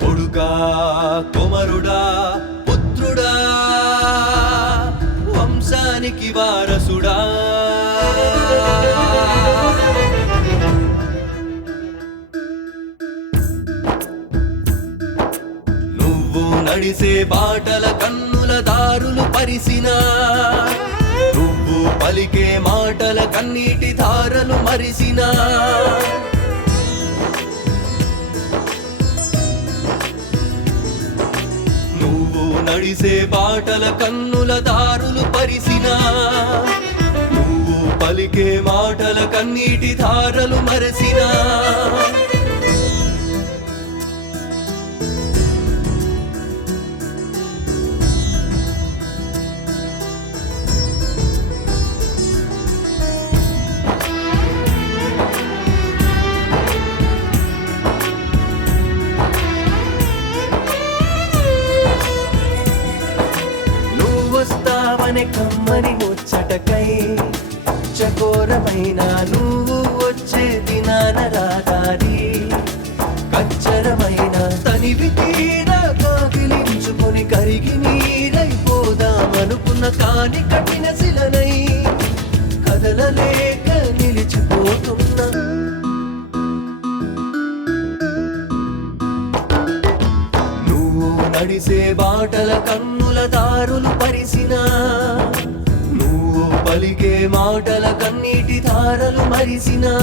కొడుకా కుమరుడా పుత్రుడా వంశానికి వారసుడా నువ్వు నడిసే బాటల కన్నుల దారులు పరిసినా నువ్వు పలికే మాటల కన్నీటి ధారలు మరిసినా నువ్వు నడిసే బాటల కన్నుల దారులు పరిసినా నువ్వు పలికే మాటల కన్నీటి ధారలు మరసినా వస్తావనే కమ్మని ముచ్చటకై చకోరమైన నువ్వు వచ్చే దినాన రాదారి కచ్చరమైన తనివి తీరా కాగిలించుకొని కరిగి నీరైపోదామనుకున్న కాని కఠిన శిలనై కదలలేక నిలిచిపోతున్నా నడిసే బాటల కన్నుల దారులు పరిసినా నువ్వు పలికే మాటల కన్నీటి ధారలు మరిసినా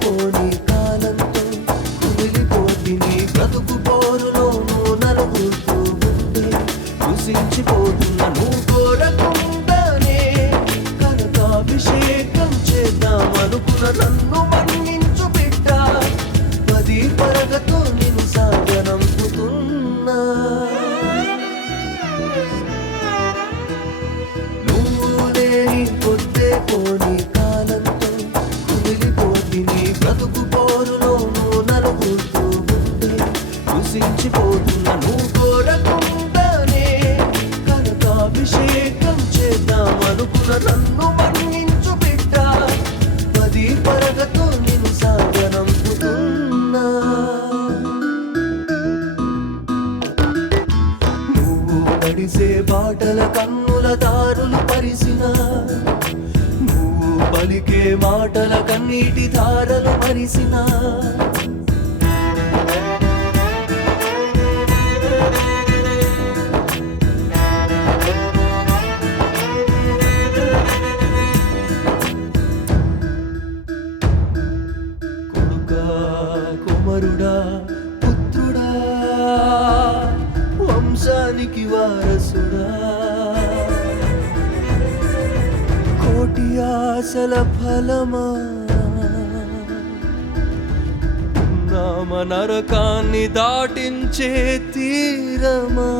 పోని కాలంతో కుమిలిపోతి నీ బ్రతుకు పోరులోనూ నలుగుతూ ఉంటే కృషించిపోతున్న నువ్వు కోరకుండానే కనకాభిషేకం చేద్దామనుకున్న నన్ను మన్నించు బిడ్డ పది పరగతో నిన్ను సాగనంపుతున్నా నువ్వు లేని పొద్దే పోని కాలంతో నీ బ్రతుకు పోరులోనూ నలుగుతూ ఉంటే కృషించిపోతున్న నువ్వు కోరకుండానే కనకాభిషేకం చేద్దామనుకున్న నన్ను మన్నించు బిడ్డ పది పరగతో నిన్ను సాగనంపుతున్నా నువ్వు నడిసే బాటల కన్నుల దారులు పరిసినా పలికే మాటల కన్నీటి ధారలు మరిసినా కొడుకా కుమరుడా పుత్రుడా వంశానికి వారసుడా కోటి ఆశల ఫలమా నామ నరకాన్ని దాటించే తీరమా